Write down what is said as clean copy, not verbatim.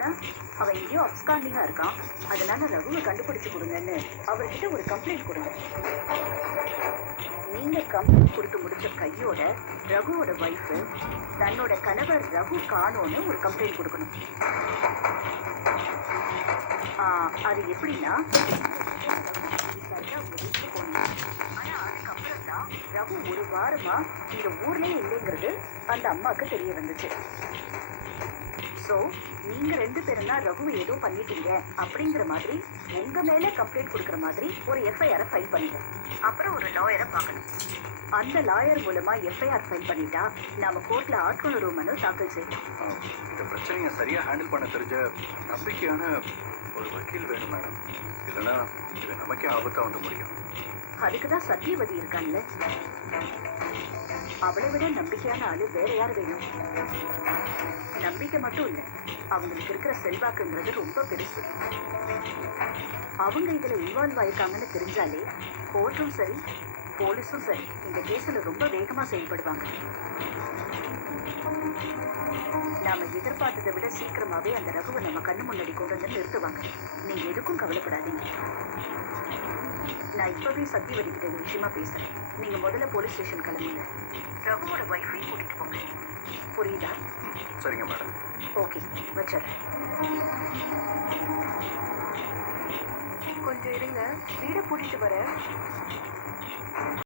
போனா அவன் எங்கேயோ அப்ஸ்காண்டிங்கா இருக்கான், அதனால ரகுவை கண்டுபிடிச்சு கொடுங்கன்னு அவர்கிட்ட ஒரு கம்ப்ளைண்ட் கொடுங்க. நீங்க கம்ப்ளைண்ட் கொடுத்து முடிச்ச கையோட ரகுவோட ஒய்ஃபு தன்னோட கணவர் ரகு காணோன்னு ஒரு கம்ப்ளைண்ட் கொடுக்கணும். அது எப்படின்னா, ஆனா அதுக்கப்புறம் தான் ரகு ஒரு வாரமா இந்த ஊர்லயே இல்லைங்கிறது அந்த அம்மாவுக்கு தெரிய வந்துச்சு. ஸோ நீங்க 2 பேரும் தான் ரகுவை ஏதோ பண்ணிட்டீங்க அப்படிங்கிற மாதிரி உங்க மேல கம்ப்ளைண்ட் கொடுக்குற மாதிரி ஒரு எஃப்ஐஆரை ஃபைல் பண்ணுங்க. அப்புறம் ஒரு லாயரை பார்க்கணும். அந்த லாயர் மூலமா எஃப்ஐஆர் ஃபைல் பண்ணிட்டா நாம கோர்ட்ல ஆட்கொணர்வு மனு தாக்கல் செய்யலாம். இந்த பிரச்சனையை சரியா ஹேண்டில் பண்ண தெரிஞ்ச நம்பிக்கையான ஒரு வக்கீல் வேணும் மேடம். இல்லைன்னா இது நமக்கே ஆபத்தா வந்து முடியும். அதுக்குதான் சத்தியவதி இருக்கான்ல, அவளை விட நம்பிக்கையான ஆளு வேற யார் வேணும்? நம்பிக்கை மட்டும் இல்ல, அவங்களுக்கு இருக்கிற செல்வாக்குங்கிறது ரொம்ப பெருசு. அவங்க இதுல இன்வால்வ் ஆயிருக்காங்கன்னு தெரிஞ்சாலே கோர்ட்டும் சரி போலீஸும் சரி இந்த கேஸ்ல ரொம்ப வேகமா செயல்படுவாங்க. நாம எதிர்பார்த்ததை விட சீக்கிரமாவே அந்த ரகுவை நம்ம கண்ணு முன்னாடி கொண்டு வந்து நிறுத்துவாங்க. நீங்க எதுக்கும் கவலைப்படாதீங்க. நான் இப்பவே சத்தியவதி கிட்ட இந்த விஷயமா பேசுறேன். நீங்க முதல்ல போலீஸ் ஸ்டேஷன் கிளம்புங்க. ரகுவோட ஒய்ஃபை கூட்டிட்டு போங்க. புரியுதா? சரிங்க மேடம். ஓகே, வச்சிடுறேன். கொஞ்சம் இருங்க, வீடை கூட்டிட்டு வரேன்.